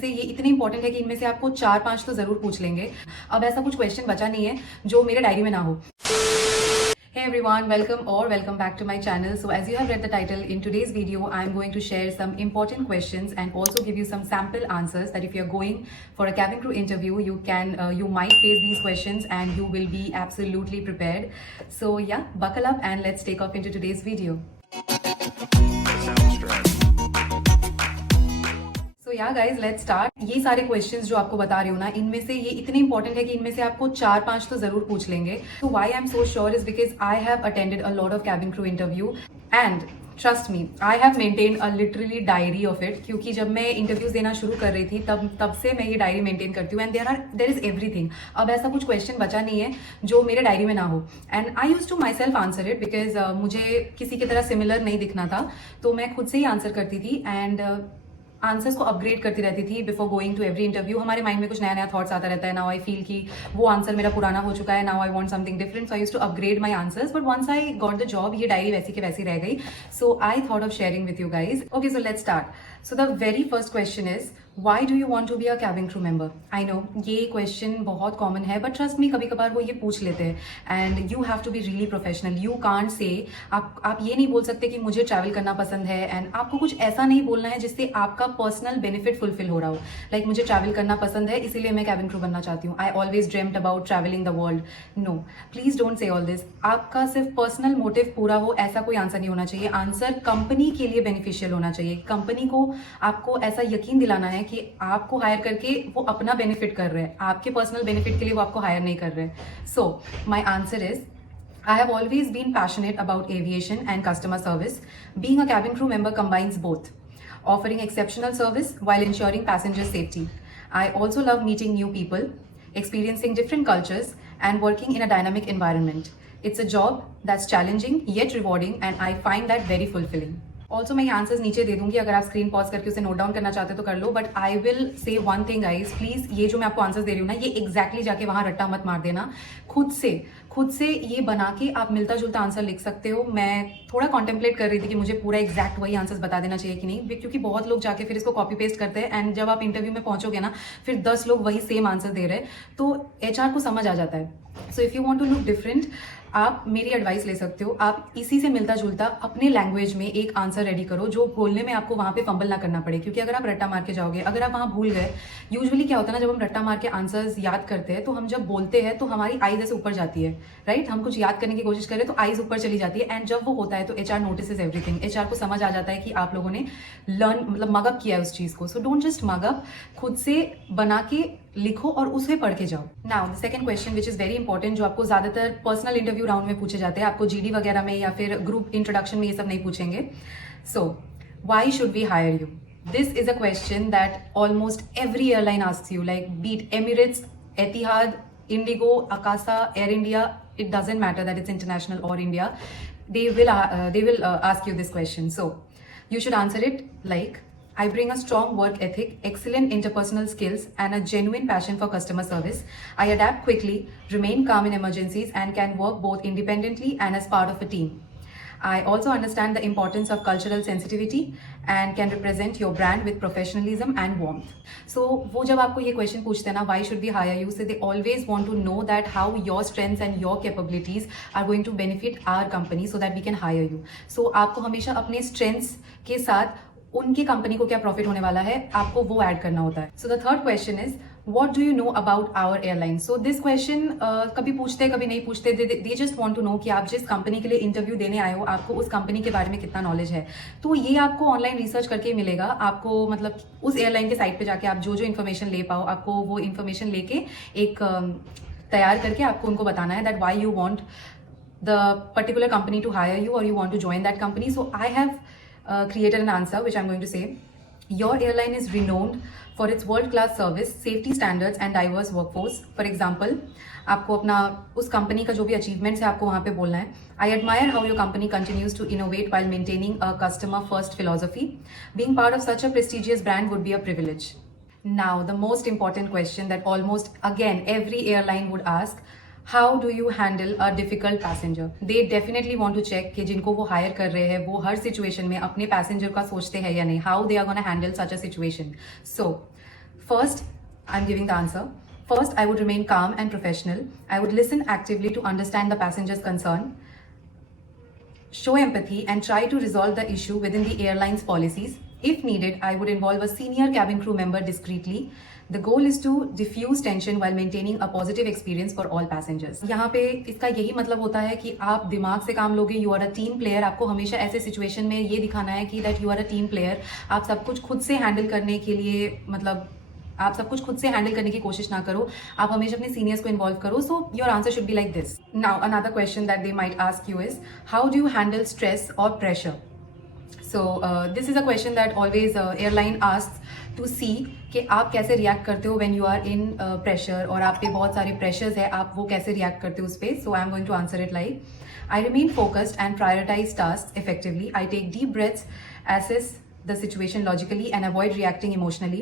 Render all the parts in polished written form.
से ये इतने इंपॉर्टेंट है कि इनमें से आपको 4-5 तो जरूर पूछ लेंगे। अब ऐसा कुछ क्वेश्चन बचा नहीं है जो मेरे डायरी में ना हो। Hey everyone, welcome back to my channel. So as you have read the title, in today's video I am going to share some important questions and also give you some sample answers that if you are going for a cabin crew interview, you might face these questions and you will be absolutely prepared. So yeah, buckle up and let's take off into today's video. तो yeah guys let's start. ये सारे क्वेश्चंस जो आपको बता रही हूँ ना, इनमें से ये इतने इंपॉर्टेंट है कि इनमें से आपको 4-5 तो जरूर पूछ लेंगे। तो why I am so sure is because I have attended a lot of cabin crew interview and trust me I have maintain a literally diary of it. क्योंकि जब मैं इंटरव्यूज देना शुरू कर रही थी तब से मैं ये डायरी मेंटेन करती हूँ एंड देयर इज एवरीथिंग। अब ऐसा कुछ क्वेश्चन बचा नहीं है जो मेरे डायरी में ना हो and I use to myself answer it because मुझे किसी की तरह सिमिलर नहीं दिखना था, तो मैं खुद से ही आंसर करती थी एंड आंसर्स को अपग्रेड करती रहती थी before going to every interview. हमारे माइंड में कुछ नया नया थॉट्स आता रहता है। नाउ आई फील कि वो आंसर मेरा पुराना हो चुका है, now I want something different, so I used to upgrade my answers. But once I got the job, ये डायरी वैसी के वैसी रह गई। So I thought of sharing with you guys. Okay, so let's start. So the very first question is why do you want to be a cabin crew member? I know ये question बहुत common है, but trust me कभी कभार वो ये पूछ लेते हैं and you have to be really professional. You can't say आप ये नहीं बोल सकते कि मुझे ट्रैवल करना पसंद है एंड आपको कुछ ऐसा नहीं बोलना है जिससे आपका पर्सनल बेनिफिट फुलफिल हो रहा हो। लाइक मुझे ट्रैवल करना पसंद है इसीलिए मैं कैबिन क्रू बनना चाहती हूँ, I always dreamed about travelling the world. No, please don't say all this. आपका सिर्फ पर्सनल मोटिव पूरा हो ऐसा कोई आंसर नहीं होना चाहिए। आंसर कंपनी के लिए बेनिफिशियल होना चाहिए। कंपनी को आपको ऐसा यकीन दिलाना है कि आपको हायर करके वो अपना बेनिफिट कर रहे हैं, आपके पर्सनल बेनिफिट के लिए वो आपको हायर नहीं कर रहे हैं। So my answer is I have always been passionate about aviation and customer service. Being a cabin crew member combines both, offering exceptional service while ensuring passenger safety. I also love meeting new people, experiencing different cultures, and working in a dynamic environment. It's a job that's challenging yet rewarding, and I find that very fulfilling. Also मैं ये आंसर्स नीचे दे दूंगी, अगर आप screen pause करके उसे note down करना चाहते तो कर लो। But I will say one thing guys, please ये जो मैं आपको आंसर्स दे रही हूँ ना, ये एग्जैक्टली जाके वहां रट्टा मत मार देना। खुद से ये बना के आप मिलता जुलता आंसर लिख सकते हो। मैं थोड़ा कॉन्टेम्पलेट कर रही थी कि मुझे पूरा एग्जैक्ट वही आंसर्स बता देना चाहिए कि नहीं, क्योंकि बहुत लोग जाके फिर इसको कॉपी पेस्ट करते हैं एंड जब आप इंटरव्यू में पहुंचोगे ना, फिर 10 लोग वही सेम आंसर दे रहे हैं, तो एचआर को समझ आ जाता है। So if you want to look different, आप मेरी एडवाइस ले सकते हो। आप इसी से मिलता जुलता अपने लैंग्वेज में एक आंसर रेडी करो जो बोलने में आपको वहां पे फंबल ना करना पड़े। क्योंकि अगर आप रट्टा मार के जाओगे, अगर आप वहां भूल गए, यूजुअली क्या होता है ना, जब हम रट्टा मार के आंसर्स याद करते हैं तो हम जब बोलते हैं तो हमारी आईज ऐसे ऊपर जाती है, राइट? हम कुछ याद करने की कोशिश करें तो आईज ऊपर चली जाती है एंड जब वो होता है तो एचआर नोटिसेस एवरीथिंग। एचआर को समझ आ जाता है कि आप लोगों ने मतलब मगअप किया है उस चीज को। सो डोंट जस्ट मगअप, खुद से बना के लिखो और उसे पढ़ के जाओ। Now the second question which is very important, जो आपको ज्यादातर पर्सनल इंटरव्यू राउंड में पूछे जाते हैं, आपको जीडी वगैरह में या फिर ग्रुप इंट्रोडक्शन में ये सब नहीं पूछेंगे। So why should we hire you? This is a question that almost every airline asks you, like be it Emirates, Etihad, IndiGo, Akasa, Air India, it doesn't matter that it's international or India, they will ask you this question. So you should answer it like, I bring a strong work ethic, excellent interpersonal skills, and a genuine passion for customer service. I adapt quickly, remain calm in emergencies, and can work both independently and as part of a team. I also understand the importance of cultural sensitivity and can represent your brand with professionalism and warmth. So, वो जब आपको ये क्वेश्चन पूछते हैं ना, why should we hire you? So they always want to know that how your strengths and your capabilities are going to benefit our company so that we can hire you. So आपको हमेशा अपने strengths के साथ उनकी कंपनी को क्या प्रॉफिट होने वाला है, आपको वो ऐड करना होता है। So the third question is what do you know about our airline? So this question कभी पूछते हैं कभी नहीं पूछते। They just want to know कि आप जिस कंपनी के लिए इंटरव्यू देने आए हो, आपको उस कंपनी के बारे में कितना नॉलेज है। तो ये आपको ऑनलाइन रिसर्च करके मिलेगा। आपको मतलब उस एयरलाइन के साइट पे जाके आप जो इन्फॉर्मेशन ले पाओ, आपको वो इन्फॉर्मेशन लेके एक तैयार करके आपको उनको बताना है that why you want the particular company to hire you और you want to join that company. So I have created an answer which I'm going to say. Your airline is renowned for its world-class service, safety standards and diverse workforce. For example, आपको अपना उस कंपनी का जो भी अचीवमेंट्स है आपको वहाँ पे बोलना है. I admire how your company continues to innovate while maintaining a customer-first philosophy. Being part of such a prestigious brand would be a privilege. Now, the most important question that almost again every airline would ask. How do you handle a difficult passenger? They definitely want to check कि जिनको वो हायर कर रहे हैं वो हर सिचुएशन में अपने पैसेंजर का सोचते हैं या नहीं. How they are gonna handle such a situation. So First, I'm giving the answer. First, I would remain calm and professional. I would listen actively to understand the passenger's concern, show empathy, and try to resolve the issue within the airline's policies. If needed, I would involve a senior cabin crew member discreetly. The goal is to diffuse tension while maintaining a positive experience for all passengers. यहाँ पे इसका यही मतलब होता है कि आप दिमाग से काम लोगे, you are a team player. आपको हमेशा ऐसे सिचुएशन में ये दिखाना है कि that you are a team player. आप सब कुछ खुद से हैंडल करने के लिए, मतलब आप सब कुछ खुद से हैंडल करने की कोशिश ना करो, आप हमेशा अपने सीनियर्स को इन्वॉल्व करो. So your answer should be like this. Now another question that they might ask you is, how do you handle stress और pressure? So this is a question that always airline asks to see कि आप कैसे रिएक्ट करते हो when you are in pressure, और आप पे बहुत सारे pressures है, आप वो कैसे रिएक्ट करते हो उस पर. So I am going to answer it like, I remain focused and prioritize tasks effectively. I take deep breaths, assess the situation logically, and avoid reacting emotionally.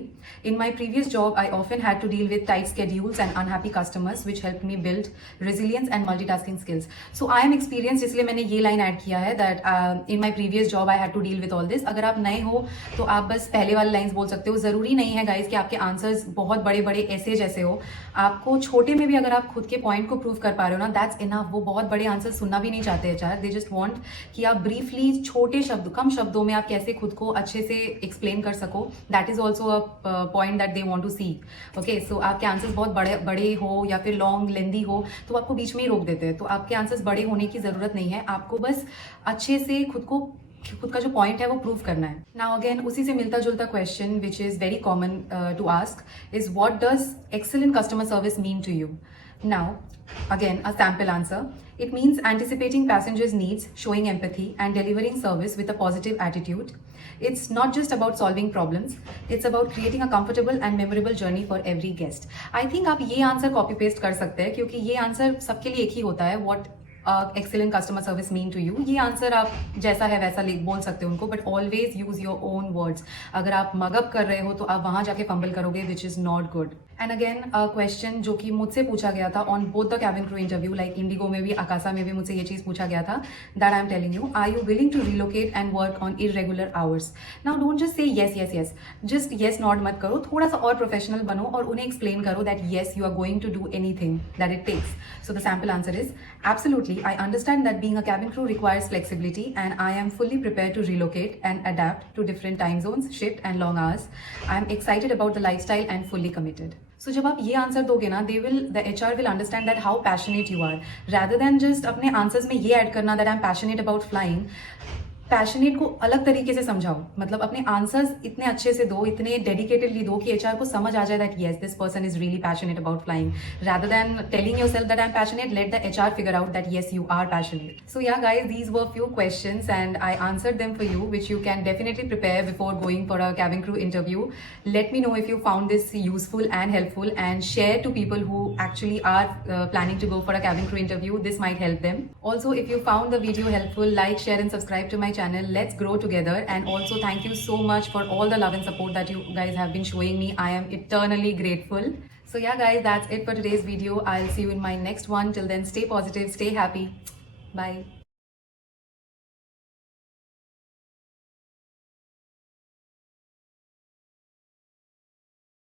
In my previous job, I often had to deal with tight schedules and unhappy customers, which helped me build resilience and multitasking skills. So I am experienced, इसलिए मैंने ये line add किया है that in my previous job I had to deal with all this. अगर आप नए हो तो आप बस पहले वाले lines बोल सकते हो. ज़रूरी नहीं है guys कि आपके answers बहुत बड़े बड़े ऐसे जैसे हो. आपको छोटे में भी अगर आप खुद के point को prove कर पा रहे हो ना, that's enough. वो बहुत बड़े answers सुनना भी नहीं चाहते HR. They just want कि आप briefly छोटे शब्द, कम शब्दों में आप कैसे खुद को अच्छे से एक्सप्लेन कर सको. That is also a point that they want to see. Okay, so आपके आंसर्स बहुत बड़े बड़े हो या फिर लॉन्ग लेंदी हो तो आपको बीच में ही रोक देते हैं. तो आपके आंसर्स बड़े होने की जरूरत नहीं है, आपको बस अच्छे से खुद का जो पॉइंट है वो प्रूव करना है. नाउ अगेन उसी से मिलता जुलता question which is very common to ask is, what does excellent customer service mean to you? Now, again, a sample answer. It means anticipating passengers' needs, showing empathy, and delivering service with a positive attitude. It's not just about solving problems. It's about creating a comfortable and memorable journey for every guest. I think आप ये answer copy paste कर सकते हैं क्योंकि ये आंसर सबके लिए एक ही होता है. What excellent customer service mean to you, ये आंसर आप जैसा है वैसा बोल सकते हो उनको, but always use your own words. अगर आप मगअप कर रहे हो तो आप वहां जाके फंबल करोगे, which is not good. And again question जो कि मुझसे पूछा गया था on both the cabin crew interview, like Indigo में भी आकाशा में भी मुझसे ये चीज पूछा गया था, that I am telling you, are you willing to relocate and work on irregular hours? Now don't just say yes yes yes, just yes not मत करो, थोड़ा सा और प्रोफेशनल बनो और उन्हें एक्सप्लेन करो that yes you are going to do anything that it takes. So the sample answer is, absolutely I understand that being a cabin crew requires flexibility and I am fully prepared to relocate and adapt to different time zones, shift and long hours. I am excited about the lifestyle and fully committed. So जब आप ये आंसर दोगे ना, the HR will understand that how passionate you are, rather than just अपने आंसर्स में ये ऐड करना that I am passionate about flying. Passionate को अलग तरीके से समझाओ, मतलब अपने आंसर्स इतने अच्छे से दो, इतने डेडिकेटेडली दो कि एचआर को समझ आ जाए that yes this person is really passionate about flying, rather than telling yourself that I am passionate. Let the HR figure out that yes you are passionate. So yeah guys, these were few questions and I answered them for you, which you can definitely prepare before going for a cabin crew interview. Let me know if you found this useful and helpful, and share to people who actually are planning to go for a cabin crew interview. This might help them. Also, if you found the video helpful, like, share and subscribe to my channel. Let's grow together. And also thank you so much for all the love and support that you guys have been showing me. I am eternally grateful. So yeah guys, that's it for today's video. I'll see you in my next one. Till then, stay positive, stay happy. Bye.